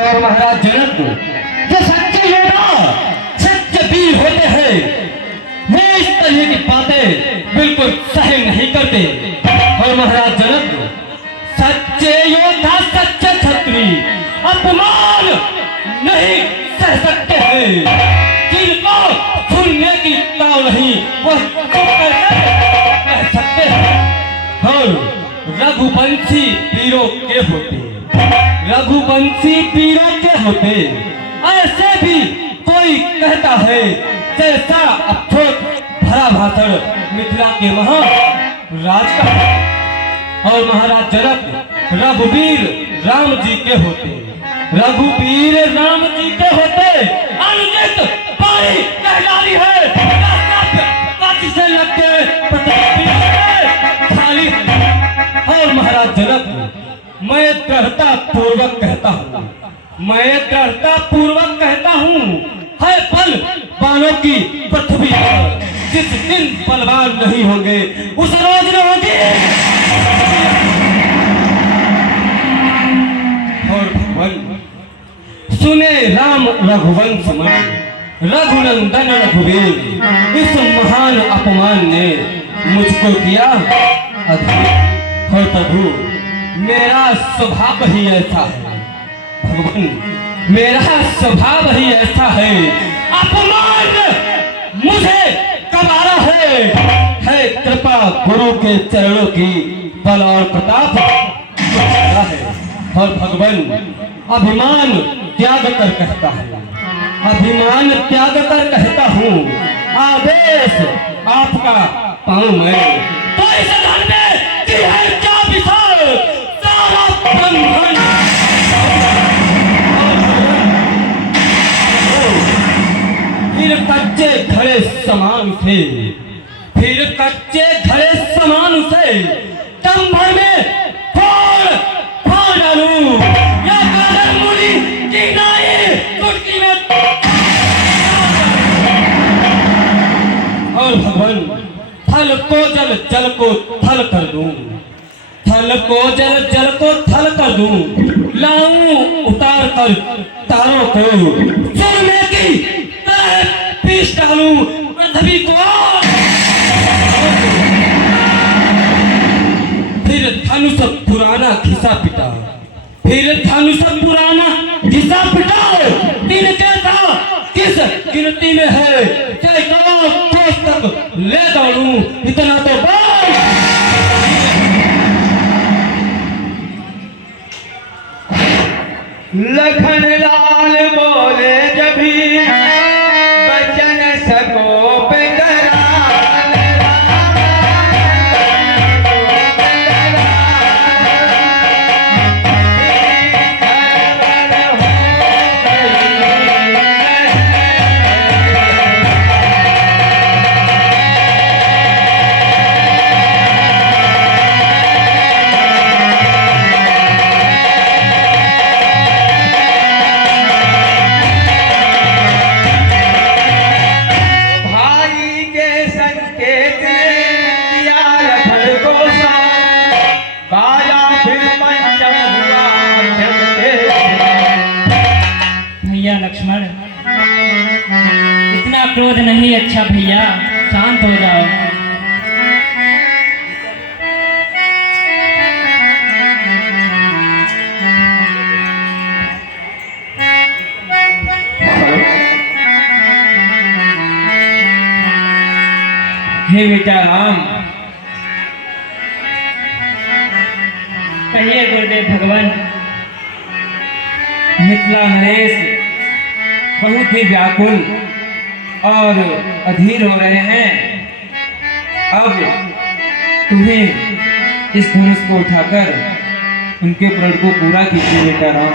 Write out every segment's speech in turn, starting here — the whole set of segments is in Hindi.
और महाराज जनक ये सच्चे योद्धा सच्चे वीर होते हैं, वे इस तरह की बातें बिल्कुल सही नहीं करते। और महाराज जनक सच्चे योद्धा सच्चे क्षत्रिय अपमान नहीं सह सकते हैं, जिनको सुनने की ताव नहीं वह चुप करके कह सकते हैं। और रघुवंशी वीरों के होते, रघुवंशी वीरों के होते, ऐसे भी कोई कहता है जैसा अफसोस भरा भाषण मिथिला के महाराज का। और महाराज जनक रघुवीर राम जी के होते, रघुवीर राम जी के होते, अनुचित पानी कहलारी है, से लग के खाली है। और महाराज जनक मैं दृढ़ता पूर्वक कहता हूँ, मैं दृढ़ता पूर्वक कहता हूँ, है बल बालों की पृथ्वी पर, जिस दिन बलवान नहीं होंगे उस रोज न होगी। और भगवान सुने राम रघुवंश मन, रघुनंदन रघुवीर, इस महान अपमान ने मुझको किया अधीर। और प्रभु मेरा स्वभाव ही ऐसा है, भगवान मेरा स्वभाव ही ऐसा है, अपमान मुझे कबारा है कृपा गुरु के चरणों की बल और प्रताप है। और भगवान अभिमान त्याग कर कहता है, अभिमान त्याग कर कहता हूँ, आदेश आपका पाऊं मैं, तो इस धन में की है क्या विशाल सारा बंधन। फिर कच्चे घड़े समान थे, फिर कच्चे घड़े समान थे, दम भर में फोड़ फाड़ डालूं या कादर मूली की नाई चुटकी में। और भगवान थल को जल, जल को थल कर दूं, थल को जल, जल को थल कर दूं, लाऊं उतार कर तारों को, सुरमे की तरह पीस डालूं पृथ्वी को। फिर धनुष पुराना घिसा पिटा, फिर धनुष पुराना घिसा पिटा, दिन कैसा किस गिनती में है, चाहे कोस तक ले दौड़ूं इतना तो बोल। लखन लाल बोले जभी बचन सको पे कराल, लक्ष्मण इतना क्रोध नहीं अच्छा भैया, शांत हो जाओ। हे बेटा राम, कहिए गुरुदेव भगवान। मिथिला नरेश बहुत ही व्याकुल और अधीर हो रहे हैं। अब तुम्हें इस धनुष को उठाकर उनके प्रण को पूरा कीजिए बेटा राम।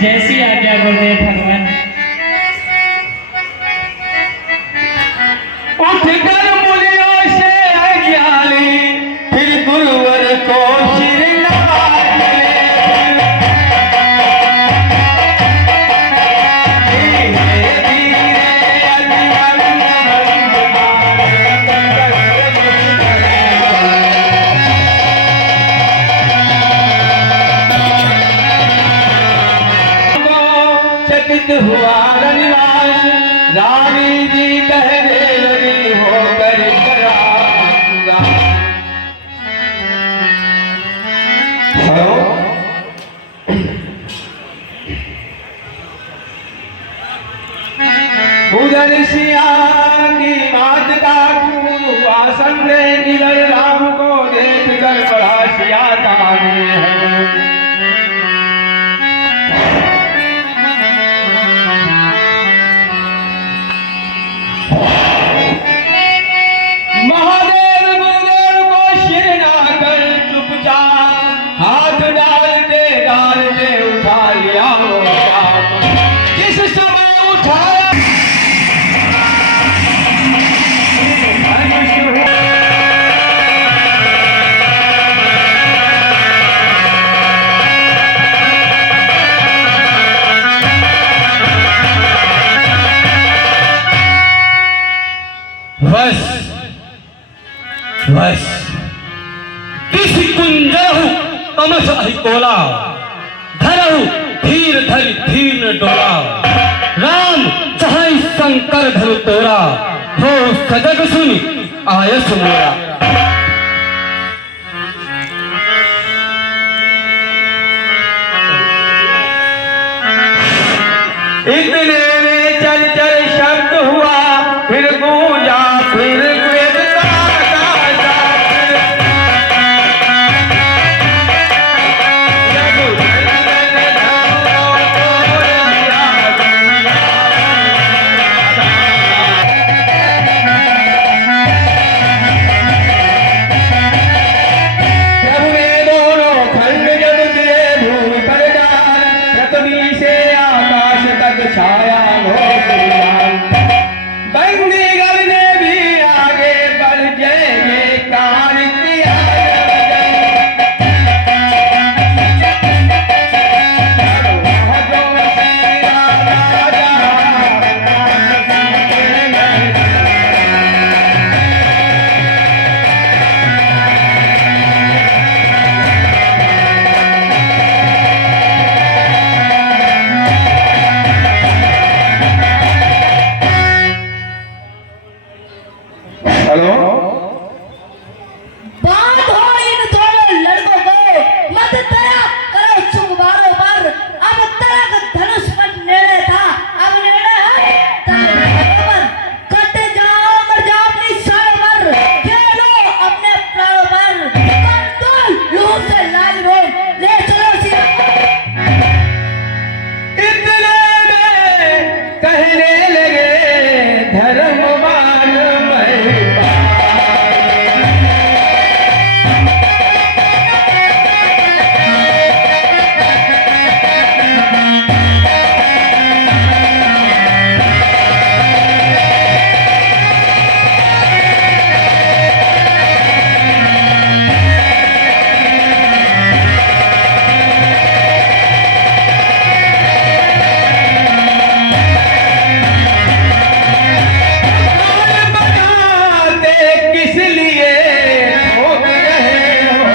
जैसी आज्ञा गुरुदेव भगवान। उठकर मुनियों से अज्ञानी, फिर गुरुवर को अंकित हुआ रनिवास, रानी जी कहने लगी होकर पराया। हेलो, पूजन सिया की बात का आसन में मिलन राम को देख कर बड़ा सिया का है। महादेव गुरुदेव को शिर ना कर चुपचाप हाथ डालते उठा लिया वो पाप। जिस समय उठाया बस किसी कुंजहु तमस अहिकोला, धरहु धीर धरि धीर न डोला। राम चाहे शंकर धरु तोरा, हो सजग सुनि आयस मोरा। इतने में चल चल शब्द हुआ, फिर गूंजा फिर वेद का प्रभु ने दोनों खंड जब दिए भूमि पर जान, पृथ्वी से आकाश तक छाया घोष विधान। बंदीगण ने भी आगे बढ़ जय जयकार किया। हेलो, बात हो इन दोनों लड़कों को, मत दया करो सुकुमारों पर। अब तलक धनुष पर नेड़े था, अब नेड़े है तलवारों पर। कट जाओ मर जाओ अपनी शानों पर, खेलो अपने प्राणों पर। कर दो लहू से लाल रोल, ले चलो सिया। इतने में कहने लगे धर्मवान महिमा। किस लिए ठोक रहे हो?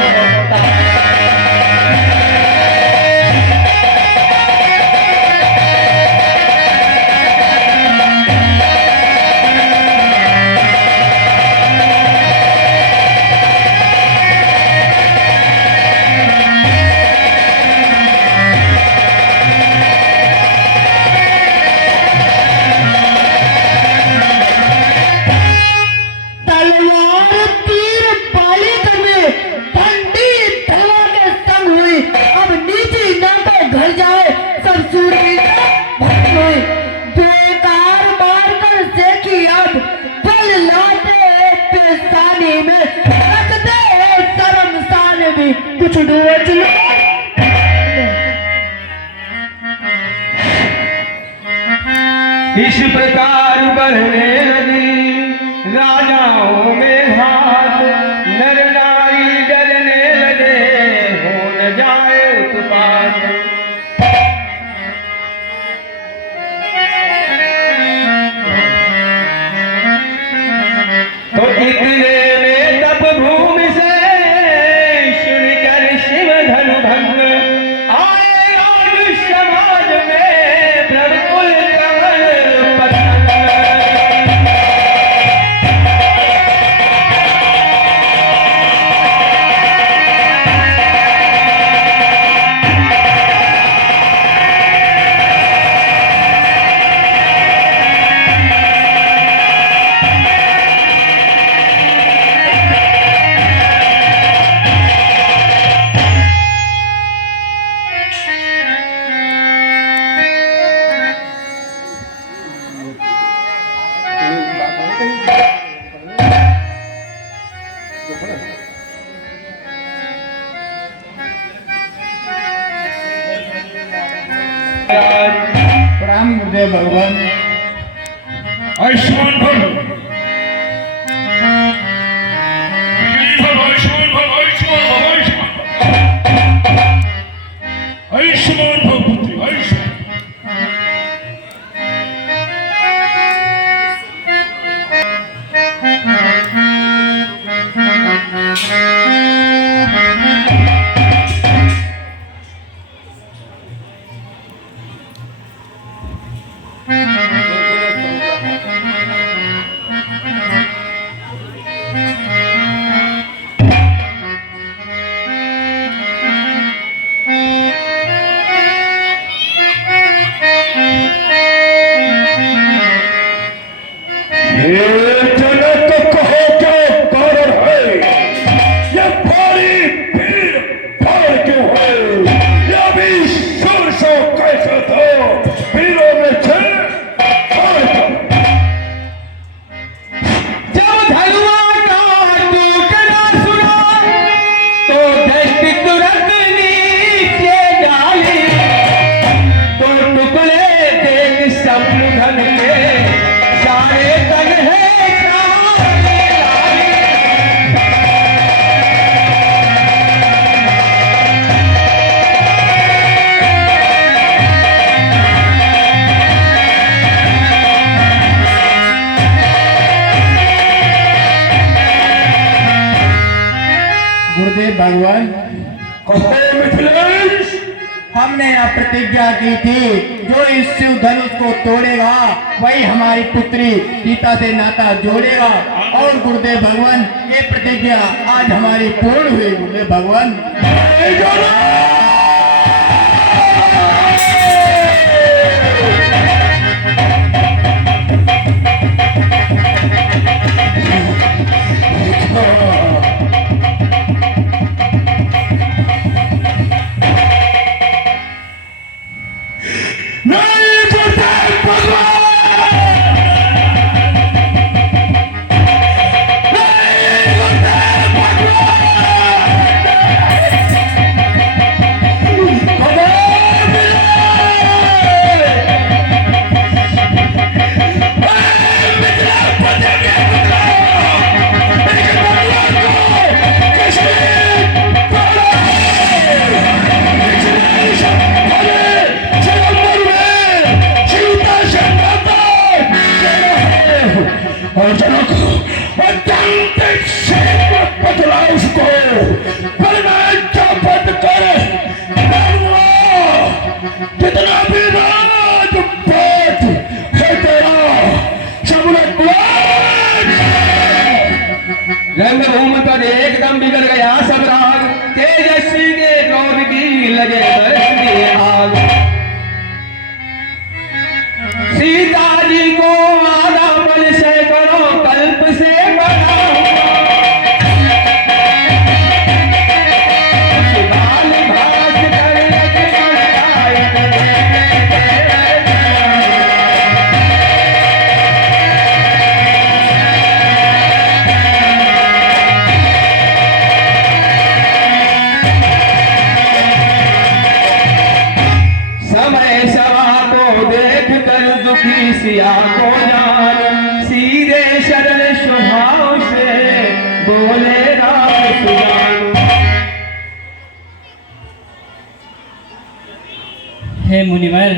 तलवार तीर पाली करने ठंडी ढलवा के संग हुई। अब नीची नाव पे घर जाए सब सूरवीर भक्त हुई। बेकार मार कर देखी अब बल लाटे पेशानी में, रख दे शर्मसार भी कुछ डोज लो। इस प्रकार बढ़ने लगी राजाओं में हाथ, नर नारी डरने लगे हो न जाए उत्पात। तो इतने में तप भूमि से सुनकर शिव धनु भंग आए। और समाज में प्रभु प्रणाम गुरुदेव भगवान। आयुष्मान भव, आयुष्मान भव, आयुष्मान भव, आयुष्मान भव पुत्री, आयुष्मान। गुरुदेव भगवान, हमने यह प्रतिज्ञा की थी, जो इस शिव धनुष को तोड़ेगा वही हमारी पुत्री सीता से नाता जोड़ेगा। और गुरुदेव भगवान, ये प्रतिज्ञा आज हमारी पूर्ण हुई। गुरुदेव भगवान, रंगभूमि पर एकदम बिगड़ गया सब राग, तेजस्वी के क्रोध की लगे बरसती आग। सीता जी को आधा बल से करो कल्प से बना, बाल भास कर लक्ष्मण आए। समय सभा को देख कर दुखी सिया को जान, सीधे सरल स्वभाव से बोले राम सुजान। हे मुनिवर,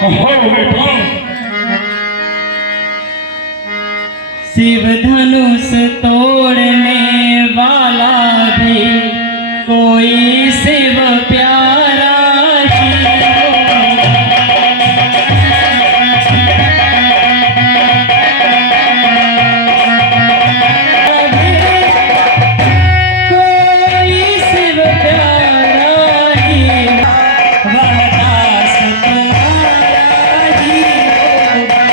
कहो बेटा, शिव धनुष तोड़ने वाला भी कोई शिव प्यारा ही होगा। कोई शिव प्यारा ही, वह दास तुम्हारा ही होगा।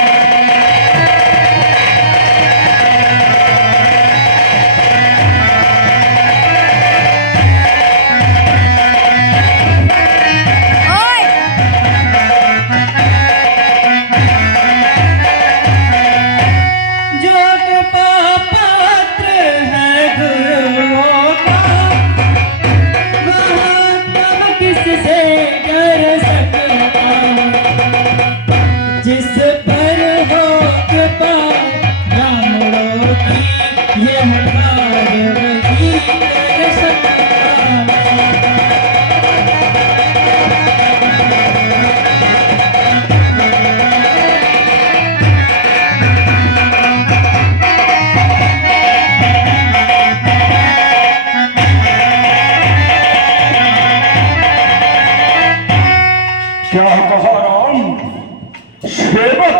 सेवक,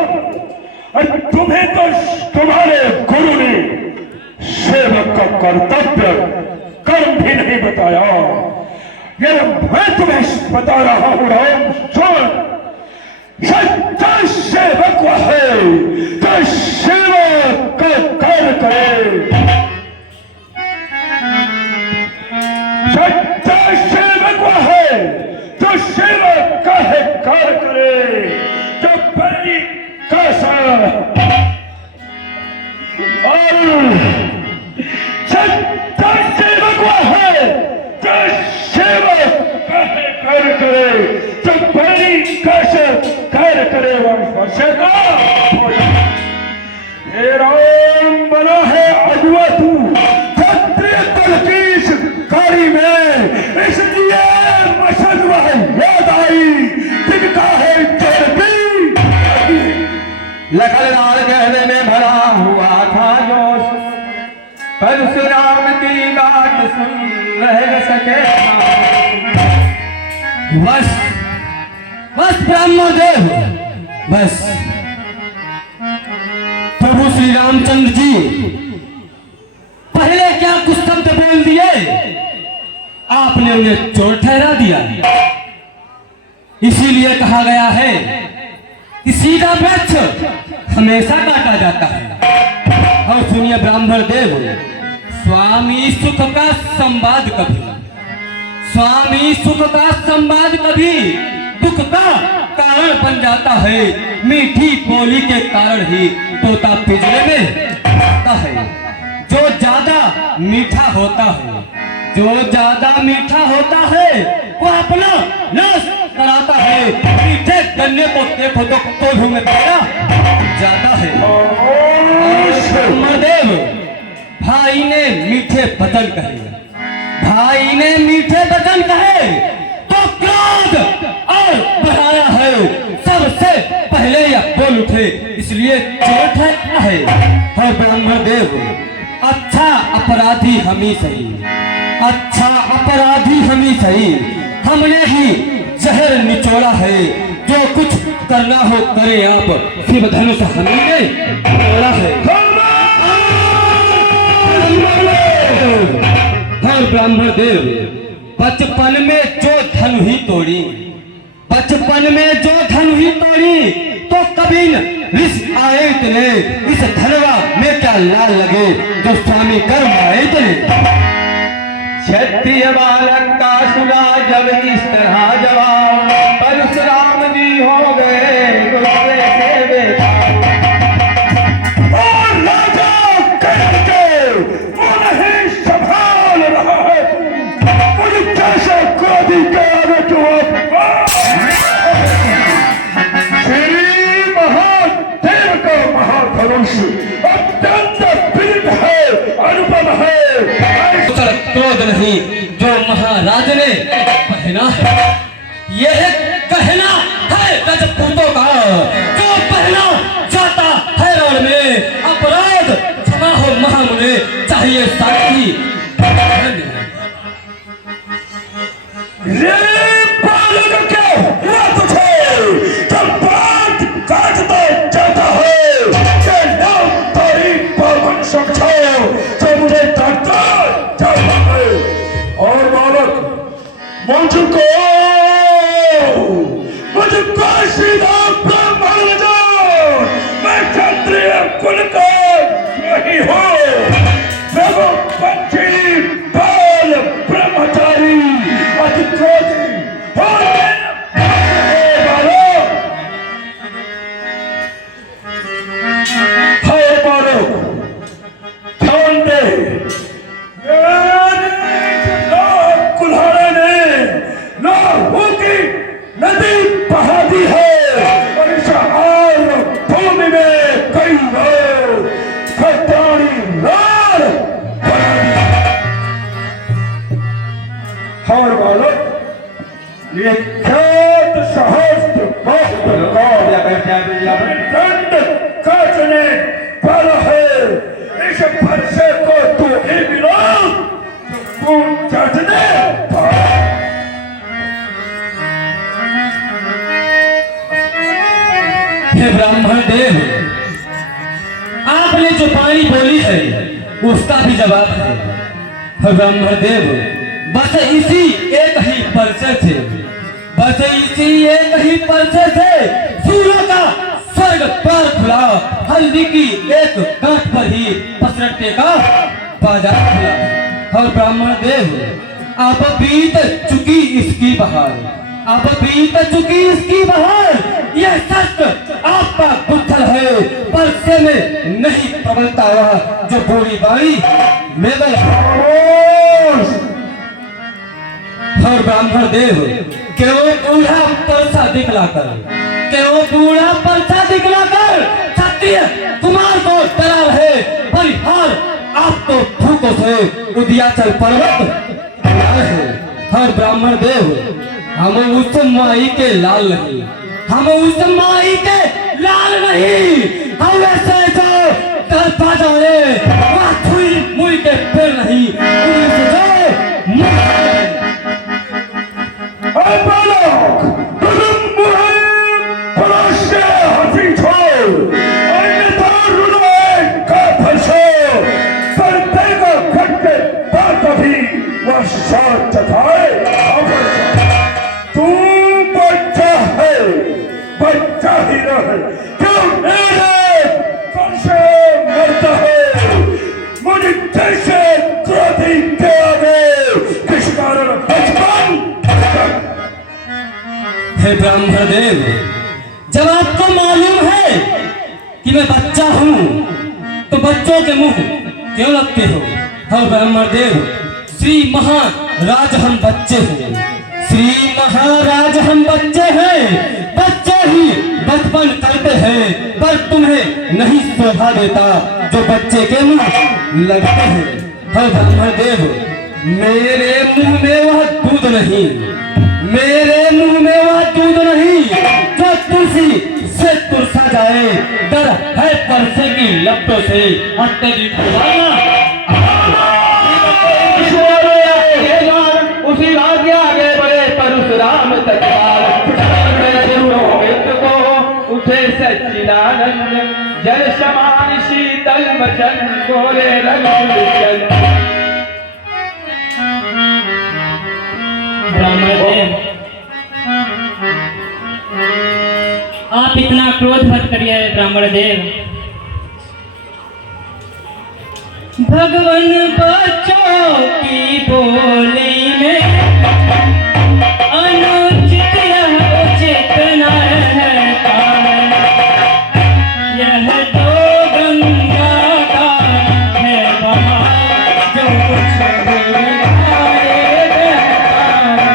और तुम्हें तो तुम्हारे गुरु ने सेवक का कर्तव्य कर्म भी नहीं बताया। ये मैं तुम्हें बता रहा हूं राम, सुन, सच्चा सेवक वह है जो सेवक का कार्य करे। सच्चा सेवक वह है जो सेवक का है कार्य करे, जो पहली कैसा और सच्चा सेवक वह है जो सेवक का है कार्य करे, जो पहली कैसे कार्य करे। वर्षे का हे राम बना है अगुआ तू क्षत्रिय दल की इस कारी में, इसलिए मसद वह याद आई जिनका है चर्बी। लखनलाल कहने में भरा हुआ था जोश, परशुराम की बात सुन रह न सके। बस बस ब्रह्मदेव, बस प्रभु श्री रामचंद्र जी पहले क्या कुछ शब्द बोल दिए, आपने उन्हें चोर ठहरा दिया। इसीलिए कहा गया है कि सीधा वृक्ष हमेशा काटा जाता है। और सुनिए ब्राह्मण देव, स्वामी सुख का संवाद कभी, स्वामी सुख का संवाद कभी दुख का कारण बन जाता है। मीठी बोली के कारण ही तोता पिंजरे में आता है। जो ज्यादा मीठा होता है, जो ज्यादा मीठा होता है वो अपना नाश कराता है। मीठे गन्ने को देखो तो कोल्हू में पैदा जाता है। ब्रह्मदेव, भाई ने मीठे वचन कहे, भाई ने मीठे वचन कहे तो क्रोध और बढ़ाया है। सबसे पहले यह बोल उठे, इसलिए चोट है। और ब्राह्मण देव, अच्छा अपराधी हम ही सही, अच्छा अपराधी हम ही सही। हमने ही जहर निचोड़ा है, जो कुछ करना हो करे आप, शिव धनुष हमी ने तोड़ा है। और ब्राह्मण देव, बचपन में जो धन ही तोड़ी, बचपन में जो धन ही तोड़ी, तो कभी न विष आए इतने, इस धनवा में क्या लाल लगे, जो स्वामी कर्म आए इतने। क्षत्रिय बालक का सुना जब इस तरह जवाब, परशुराम जी हो गए गुस्से से बेकार। और राजा करके वो नहीं संभाल रहा है, मुझे कैसे क्रोधी कर श्री महादेव का महाधनुष अत्यंत पीड़ है, अनुपम है। क्रोध नहीं जो महाराज ने पहना है, यह कहना है राजपूतों का, जो पहना जाता है रण में। अपराध क्षमा हो महामुने, चाहिए साक्षी। ये बालक क्यों हुआ तुझे, जब बात काटता जाता है, ये नाम तेरी पावन समझो, जो मुझे काटता जाता है। और बालक मुझको सीधा ब्राह्मण जान, मैं क्षत्रिय कुल का नहीं हूँ। हे ब्राह्मण देव, आपने जो पानी बोली है उसका भी जवाब है। हे ब्राह्मण देव, बस इसी एक ही परिचय से, बस इसी एक ही परिचय से सूर्य का स्वर्ग पर खुला, हल्दी की एक गांठ पर ही पसरटने का बाजार खुला। और ब्राह्मण देव, अब बीत चुकी इसकी बहार, अब बीत चुकी इसकी बहार, यह सच आपका गुत्थल है, पर से में नहीं प्रबलता वह जो बोली बारी में और ब्राह्मण देव, क्यों बूढ़ा परसा दिखलाकर, क्यों बूढ़ा परसा दिखलाकर क्षत्रिय कुमार को डरा रहे, परिहार आपको भूखों से उदियाचल पर्वत है। और ब्राह्मण देव, हम उस माई के लाल नहीं, हम उस माई के लाल नहीं, हम ऐसे जो कर पा जाए वह छुई मुई के पेड़ नहीं, उन्हीं से तू बच्चा है, बच्चा ही रहे, क्यों मेरे कैसे मरता है, मुझे जैसे क्रोधी के आगे किस कारण बचपन। हे ब्राह्मण देव, जब आपको मालूम है कि मैं बच्चा हूँ तो बच्चों के मुंह क्यों लगते हो? और ब्राह्मण देव, श्री महाराज हम बच्चे हैं, श्री महाराज हम बच्चे हैं, बच्चे ही बचपन करते हैं, पर तुम्हें नहीं शोभा देता जो बच्चे के मुंह लगते हैं। और ब्राह्मण देव, मेरे मुंह में वह दूध नहीं, मेरे मुंह में वह दूध नहीं जो तुलसी से तुलसा जाए, डर है परसे की लपटों से अत्यधिक उसी आगे आगे बढ़े परशुराम तत्काल, को उठे सच्चिदानंद, जल समान शीतल वचन, गोरे रंग ब्राह्मण देव, आप इतना क्रोध मत करिए ब्राह्मण देव। भगवान बच्चों की बोली में अनुचित यह उचित न रहता है, यह तो गंगा का है बहाव जो कुछ भी आए बहता है।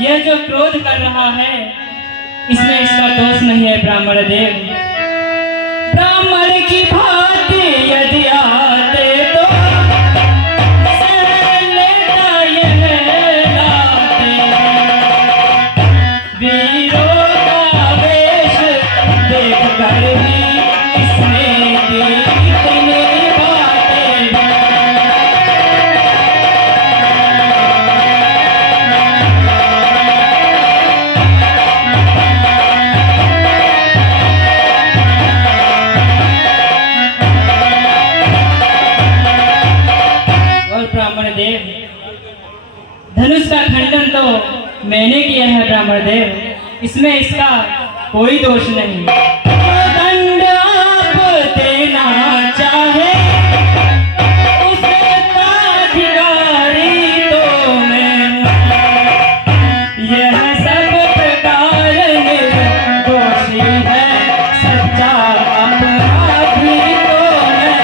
यह जो क्रोध कर रहा है इसमें इसका दोष नहीं है ब्राह्मण देव। ब्राह्मण की भांति यदि आते तो सह लेता यह लाते, वीरों का वेश देख कर ही इसने की इतनी बातें। धनुष का खंडन तो मैंने किया है ब्राह्मण देव, इसमें इसका कोई दोष नहीं। दंड आप देना चाहे उसका अधिकारी तो मैं, यह सब प्रकार निर्दोषी है, सच्चा अपराधी तो मैं।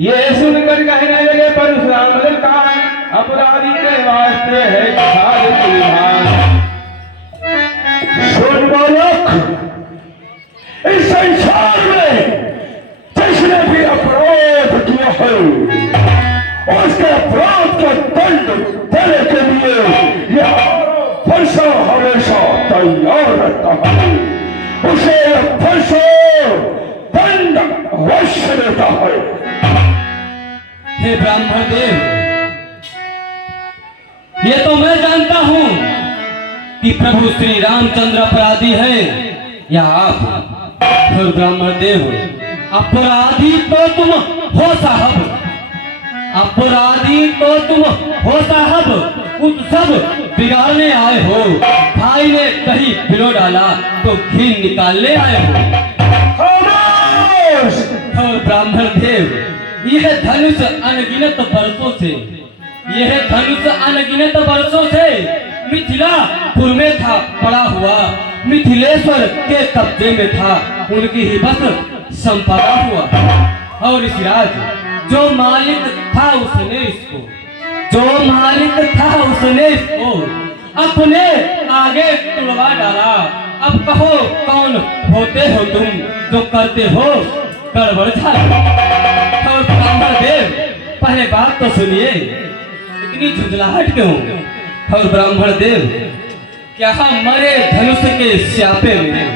ये सुनकर कहने लगे परशुराम ललकार, अपराधी के वास्ते है खाद की भान। बालक, इस संसार में जिसने भी अपराध किया है उसके अपराध का दंड देने के लिए यह फरसा हमेशा तैयार रहता है। उसे फरसा दंड अवश्य देता है। हे ब्राह्मण देव, ये तो मैं जानता हूं कि प्रभु श्री रामचंद्र अपराधी है या आप। और ब्राह्मण देव, अपराधी तो तुम हो साहब, अपराधी तो तुम हो साहब। उन सब बिगाड़ने आए हो। भाई ने दही पिलो डाला तो घी निकालने आए हो। और ब्राह्मण देव, यह धनुष अनगिनत वर्षों से, यह धनुष अनगिनत वर्षों से मिथिलापुर में था पड़ा हुआ, मिथिलेश्वर के कब्जे में था, उनकी ही बस संपदा हुआ। और इस राज जो मालिक था उसने इसको, जो मालिक था उसने इसको अपने आगे तुड़वा डाला। अब कहो कौन होते हो तुम जो करते हो गड़बड़ झाला। और ब्राह्मण देव, पहले बात तो सुनिए, इतनी झुंझलाहट क्यों? और ब्राह्मण देव, क्या मरे धनुष के स्यापे में,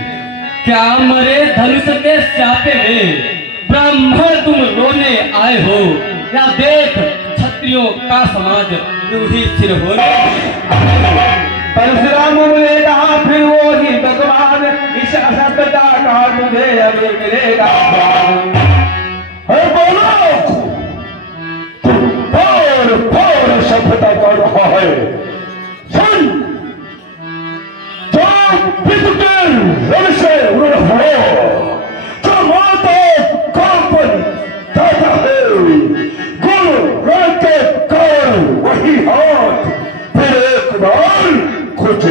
क्या मरे धनुष के स्यापे में ब्राह्मण तुम रोने आए हो, या देख क्षत्रियों का समाज यूं ही सिर होने? परशुराम बोले कहा फिर वो ही भगवान, इस असभ्यता का मुझे अभी मिलेगा। बोलो, तुम और सभ्यता कर रहा है। सुन, जो पितृ के रव से उड़ हो, जो माता कांपन दाता है, गुण रंग के कारण वही हाथ फिर एक बार खुद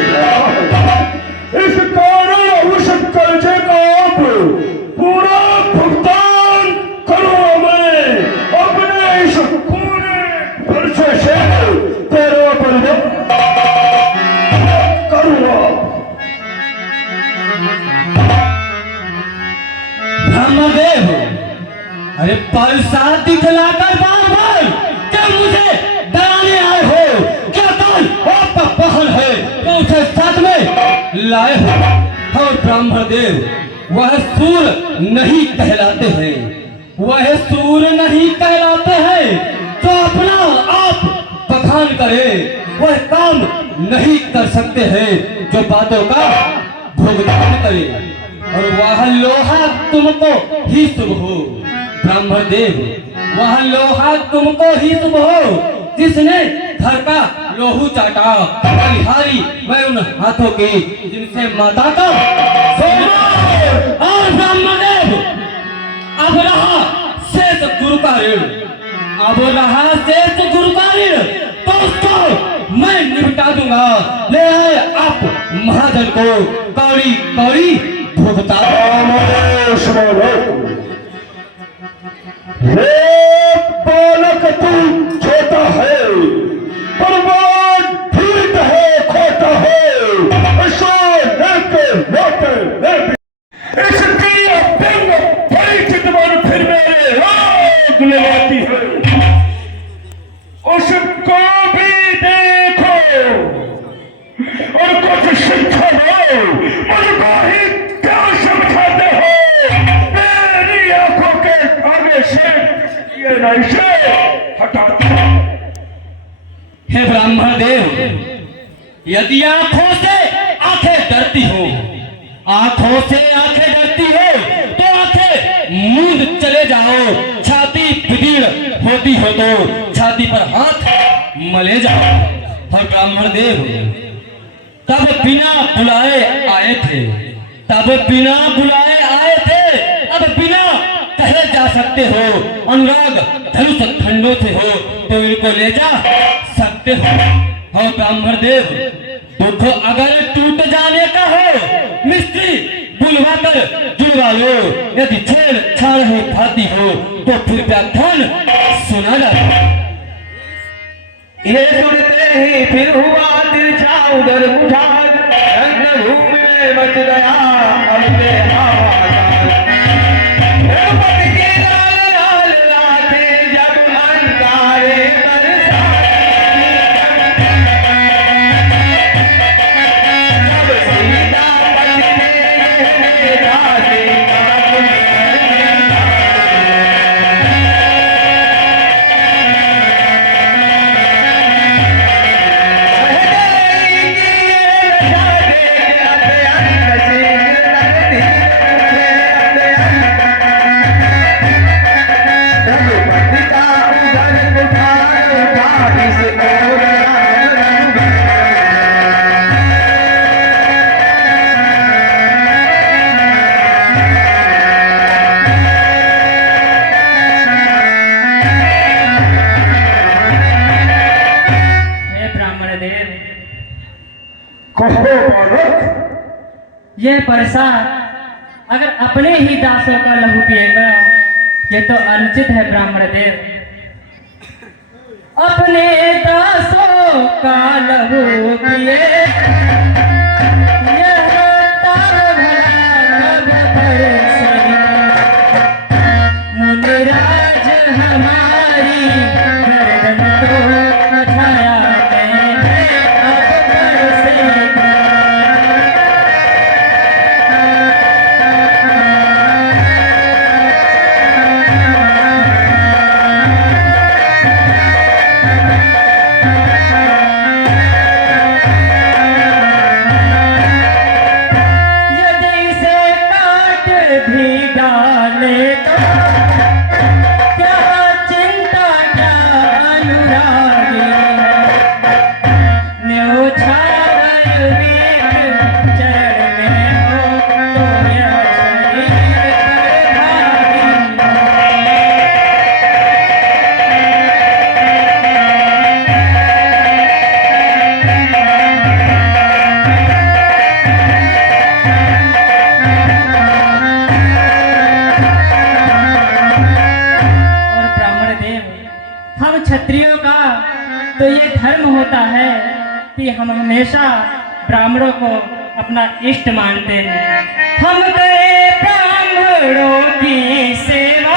इस कारण उस कर्जे का आप पूरा भुगतान करो। मैं अपने इस पूरे वर्षे से तेरे पर करूंगा। ब्रह्मदेव, अरे पैसा दिखलाकर बार बार क्या मुझे डराने आए हो? क्या कल आपका बहन है तो उसे साथ में लाए हो? और ब्राह्मण देव, वह सूर नहीं कहलाते हैं, वह सूर नहीं कहलाते हैं तो अपना आप बखान करे, वह काम नहीं कर सकते हैं जो बातों का भुगतान करे। और वह लोहा तुमको ही शुभ हो ब्राह्मण देव, वह लोहा तुमको ही शुभ हो जिसने घर का लोहू चाटा, बलिहारी मैं उन हाथों की जिनसे माता का और ब्राह्मण देव, अब रहा शेष गुरु का ऋण, अब रहा शेष गुरु का ऋण तो उसको मैं निपटा दूंगा। ले आए आप महाजन को कौड़ी कौड़ी भुगता। बालक तू छोटा है, परवान ठीक है, खोटा है, इसकी अपंग बड़ी चितवन फिर मेरे राग ले आती है। उसको भी देखो और कुछ शिक्षा दो। मुझको ही क्या समझाते हो? मेरी आंखों के आगे से ये नहीं से हटाते। हे ब्राह्मण देव, यदि आंखों से आंखें डरती हो, आंखों से आंखें डरती हो तो आंखें मूंद चले जाओ। छाती पिटीर होती हो तो छाती पर हाथ मले जाओ। और ब्राह्मण देव, तब बिना बुलाए आए थे, तब बिना बुलाए आए थे, अब बिना कहे जा सकते हो। अनुराग धनुष खंडों से हो तो इनको ले जा सकते हो। और ब्राह्मण देव, दुख अगर टूट जाने का हो, मिस्त्री बुलवा कर जुड़वा लो। यदि छेड़ छाड़ ही भाती हो तो फिर व्याख्यान सुना जाए। ये सुनते ही फिर हुआ तिरछा उधर बुझा, रंगभूमि में मच गया अब बेहाल रघुपति के लाल लाल राखे जब अंगारे बरसाए जब सीतापति ने ये राधे हे ब्राह्मण देव, कहो बालक, यह परसा अगर अपने ही दासों का लहू पिएगा, ये तो अनुचित है ब्राह्मण देव। अपने दासों का लहू पिए, यह तार भला कब बरसे। मुनिराज हमारी गर्दन तो उठाया मैंने, अब बरसेगा। यदि इसे काट भी डाले तो क्या चिंता क्या अनुरागी है। न्योछावर वीर चरण में हो तो यह शरीर पर भागी है। और ब्राह्मण देव, हम क्षत्रियों का तो ये धर्म होता है कि हम हमेशा ब्राह्मणों को अपना इष्ट मानते हैं। हम करें ब्राह्मणों की सेवा,